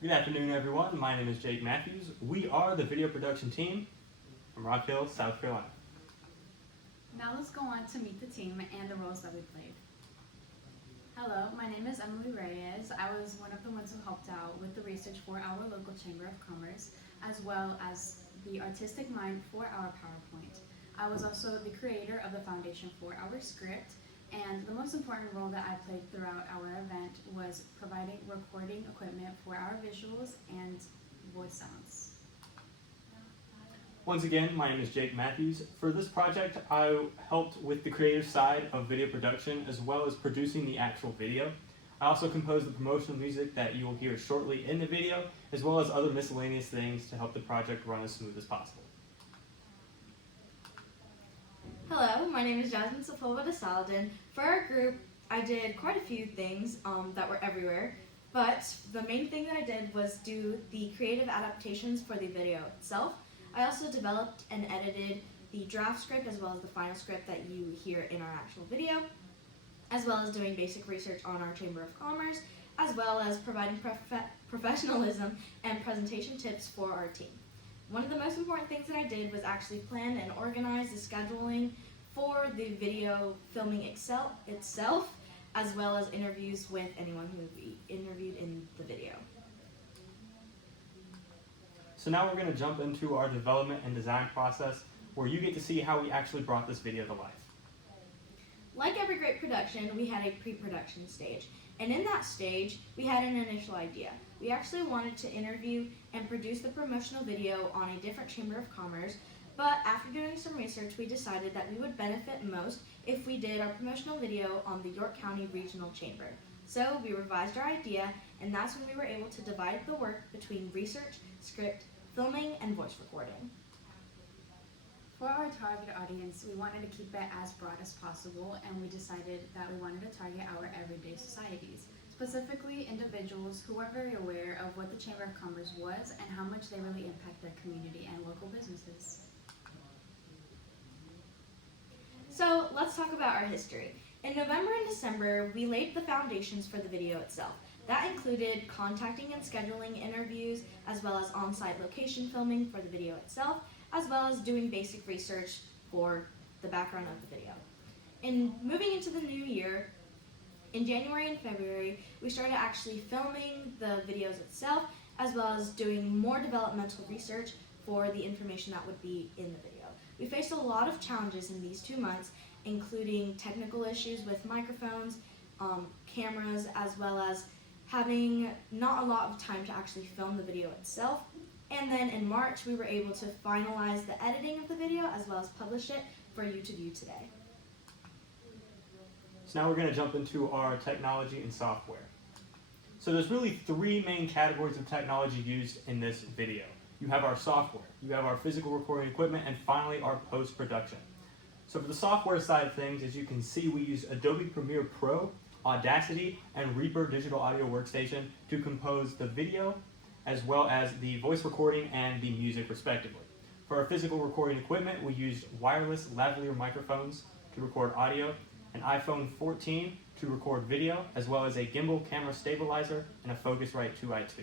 Good afternoon, everyone. My name is Jake Matthews. We are the video production team from Rock Hill, South Carolina. Now let's go on to meet the team and the roles that we played. Hello, my name is Emely Reyes. I was one of the ones who helped out with the research for our local Chamber of Commerce, as well as the artistic mind for our PowerPoint. I was also the creator of the foundation for our script, and the most important role that I played throughout our event was providing recording equipment for our visuals and voice sounds. Once again, my name is Jake Matthews. For this project, I helped with the creative side of video production as well as producing the actual video. I also composed the promotional music that you will hear shortly in the video, as well as other miscellaneous things to help the project run as smooth as possible. Hello, my name is Jazmine Sepulveda Saladin. For our group, I did quite a few things that were everywhere, but the main thing that I did was do the creative adaptations for the video itself. I also developed and edited the draft script as well as the final script that you hear in our actual video, as well as doing basic research on our Chamber of Commerce, as well as providing professionalism and presentation tips for our team. One of the most important things that I did was actually plan and organize the scheduling for the video filming itself, as well as interviews with anyone who would be interviewed in the video. So now we're going to jump into our development and design process, where you get to see how we actually brought this video to life. Like every great production, we had a pre-production stage. And in that stage, we had an initial idea. We actually wanted to interview and produce the promotional video on a different Chamber of Commerce, but after doing some research, we decided that we would benefit most if we did our promotional video on the York County Regional Chamber. So we revised our idea, and that's when we were able to divide the work between research, script, filming, and voice recording. For our target audience, we wanted to keep it as broad as possible, and we decided that we wanted to target our everyday societies, specifically individuals who are very aware of what the Chamber of Commerce was and how much they really impact their community and local businesses. So let's talk about our history. In November and December, we laid the foundations for the video itself. That included contacting and scheduling interviews, as well as on-site location filming for the video itself, as well as doing basic research for the background of the video. In moving into the new year, in January and February, we started actually filming the videos itself, as well as doing more developmental research for the information that would be in the video. We faced a lot of challenges in these 2 months, including technical issues with microphones, cameras, as well as having not a lot of time to actually film the video itself. And then in March, we were able to finalize the editing of the video as well as publish it for you to view today. So now we're going to jump into our technology and software. So there's really 3 main categories of technology used in this video. You have our software, you have our physical recording equipment, and finally our post-production. So for the software side of things, as you can see, we use Adobe Premiere Pro, Audacity, and Reaper Digital Audio Workstation to compose the video, as well as the voice recording and the music respectively. For our physical recording equipment, we used wireless lavalier microphones to record audio, an iPhone 14 to record video, as well as a gimbal camera stabilizer and a Focusrite 2i2.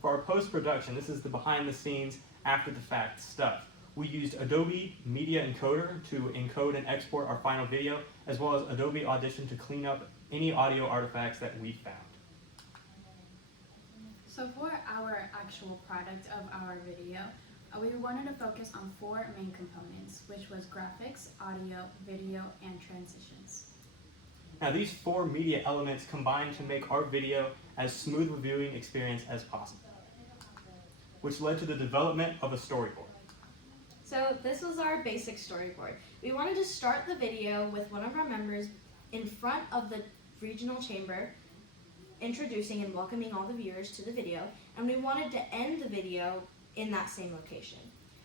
For our post-production, this is the behind-the-scenes, after-the-fact stuff. We used Adobe Media Encoder to encode and export our final video, as well as Adobe Audition to clean up any audio artifacts that we found. So for our actual product of our video, we wanted to focus on 4 main components, which was graphics, audio, video, and transitions. Now these 4 media elements combine to make our video as smooth a viewing experience as possible, which led to the development of a storyboard. So this was our basic storyboard. We wanted to start the video with one of our members in front of the regional chamber, introducing and welcoming all the viewers to the video, and we wanted to end the video in that same location.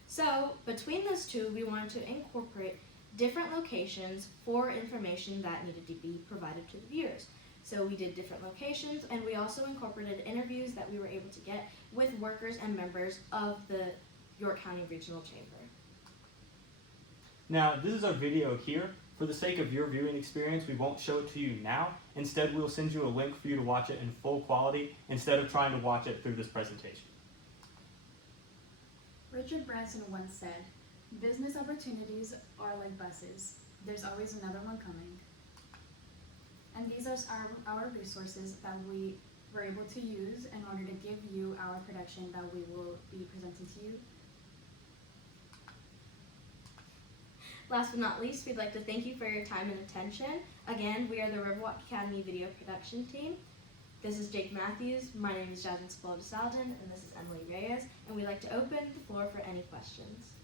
So between those 2, we wanted to incorporate different locations for information that needed to be provided to the viewers. So we did different locations, and we also incorporated interviews that we were able to get with workers and members of the York County Regional Chamber. Now this is our video here. For the sake of your viewing experience, we won't show it to you now. Instead, we'll send you a link for you to watch it in full quality instead of trying to watch it through this presentation. Richard Branson once said, "Business opportunities are like buses. There's always another one coming." And these are our resources that we were able to use in order to give you our production that we will be presenting to you. Last but not least, we'd like to thank you for your time and attention. Again, we are the Riverwalk Academy video production team. This is Jake Matthews, my name is Jazmine Sepulveda Saladin, and this is Emely Reyes, and we'd like to open the floor for any questions.